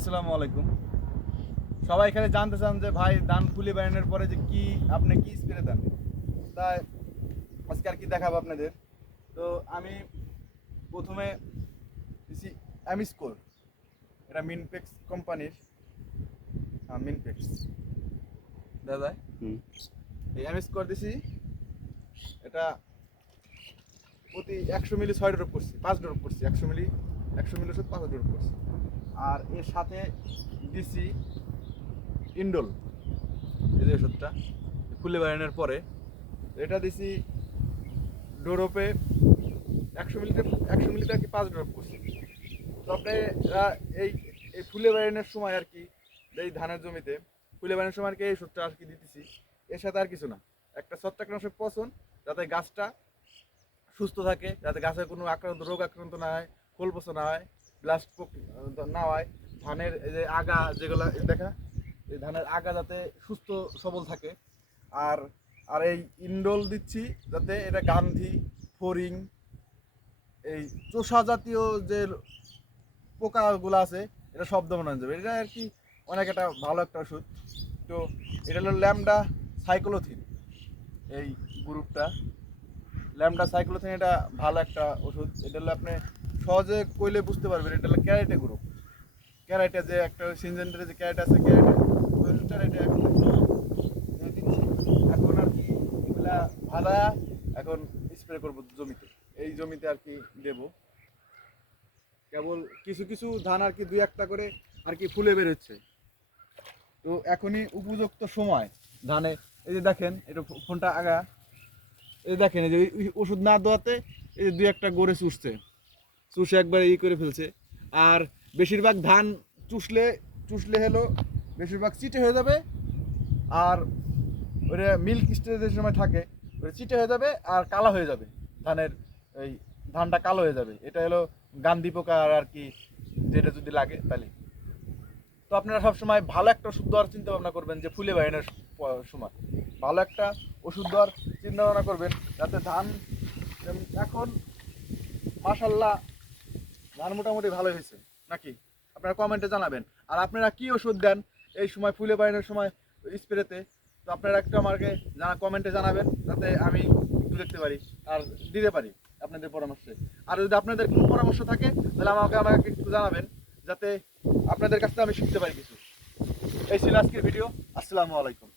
আসসালামু আলাইকুম। সবাই এখানে জানতে চান যে ভাই ধান ফুলি বানানোর পরে যে কি আপনি কি স্প্রে দেন? তাই আজকে আর কি দেখাবো আপনাদের। তো আমি প্রথমে দিছি অ্যামিস্কোর এটা মিনপেক্স কোম্পানির হ্যাঁ মিনপেক্স দাদা হুম। এই অ্যামিস্কোর দিছি এটা প্রতি একশো মিলি ছয় ড্রপ করছি পাঁচ ড্রপ করছি একশো মিলি একশো মিলি ওষুধ পাঁচ ড্রপ করছি। আর এর সাথে দিছি ইন্ডোল, এই যে ওষুধটা, ফুলে বানানোর পরে। এটা দিছি ডোরোপে একশো মিলিতে একশো মিলিতে আর কি পাঁচ ড্রপ করছি। তো আপনারা এই এই ফুলে বানানোর সময় আর কি, এই ধানের জমিতে, ফুলে বানানোর সময় আর কি এই ওষুধটা আর কি দিতেছি। এর সাথে আর কিছু না। একটা ছত্রাকনাশক পছন যাতে গাছটা সুস্থ থাকে, যাতে গাছের কোনো আক্রান্ত, রোগ আক্রান্ত না হয়, খোল পচা না হয়। ব্লাস্ট না হয় ধানের যে আগা যেগুলো দেখা, এই ধানের আগা যাতে সুস্থ, সবল থাকে। আর আর এই ইন্ডোল দিচ্ছি যাতে এটা গান্ধী ফরিং এই চোষা জাতীয় যে পোকাগুলো আছে, এটা সব দমন যাবে। এটা আর কি অনেক একটা ভালো একটা ওষুধ। তো এটা হলো ল্যামডা সাইক্লোথিন, এই গ্রুপটা। ল্যামডা সাইক্লোথিন এটা ভালো একটা ওষুধ। এটা হলো আপনি সহজে কইলে বুঝতে পারবেন, এটা হলো ক্যারেটে গ্রুপ ক্যারেটে যে একটা সিনজেন্টারে যে ক্যারেট আছে, ক্যারেটে এখন দিচ্ছি। এখন আর কি এগুলা ভালো এখন স্প্রে করব জমিতে। এই জমিতে আর কি দেবো। কেবল কিছু কিছু ধান আর কি দুই একটা করে আর কি ফুলে বেরোচ্ছে। তো এখনই উপযুক্ত সময় ধানে। এই যে দেখেন, এটা ফোনটা আগা। এই দেখেন, এই যে ওষুধ না দেওয়াতে এই যে দুই একটা গড়ে চুষছে। চুষে একবার ই করে ফেলছে। আর বেশিরভাগ ধান চুষলে চুষলে হলো, বেশিরভাগ চিটে হয়ে যাবে, আর ওটা মিল্ক স্টেজের সময় থাকে, ওটা চিটে হয়ে যাবে আর কালো হয়ে যাবে। ধানের এই ধানটা কালো হয়ে যাবে। এটা হলো গান্ধী পোকা আর কি, যেটা যদি লাগে তাহলে। তো আপনারা সবসময় ভালো একটা ওষুধ দেওয়ার চিন্তা ভাবনা করবেন যে ফুলে বাইনের সময়। ভালো একটা ওষুধ দেওয়ার চিন্তা ভাবনা করবেন যাতে ধান এখন মাশাল্লাহ ধান মোটামুটি ভালো হয়েছে। নাকি? আপনারা কমেন্টে জানাবেন। আর আপনারা কি ওষুধ দেন এই সময় ফুলে বাইনের সময় স্প্রেতে? তো আপনারা একটু আমাকে জানা কমেন্টে জানাবেন, যাতে আমি একটু দেখতে পারি আর দিতে পারি আপনাদের পরামর্শে। আর যদি আপনাদের কোনো পরামর্শ থাকে, তাহলে আমাকে আমাকে একটু জানাবেন, যাতে আপনাদের কাছ থেকে আমি শিখতে পারি কিছু। এই ছিল আজকের ভিডিও আসসালামু আলাইকুম।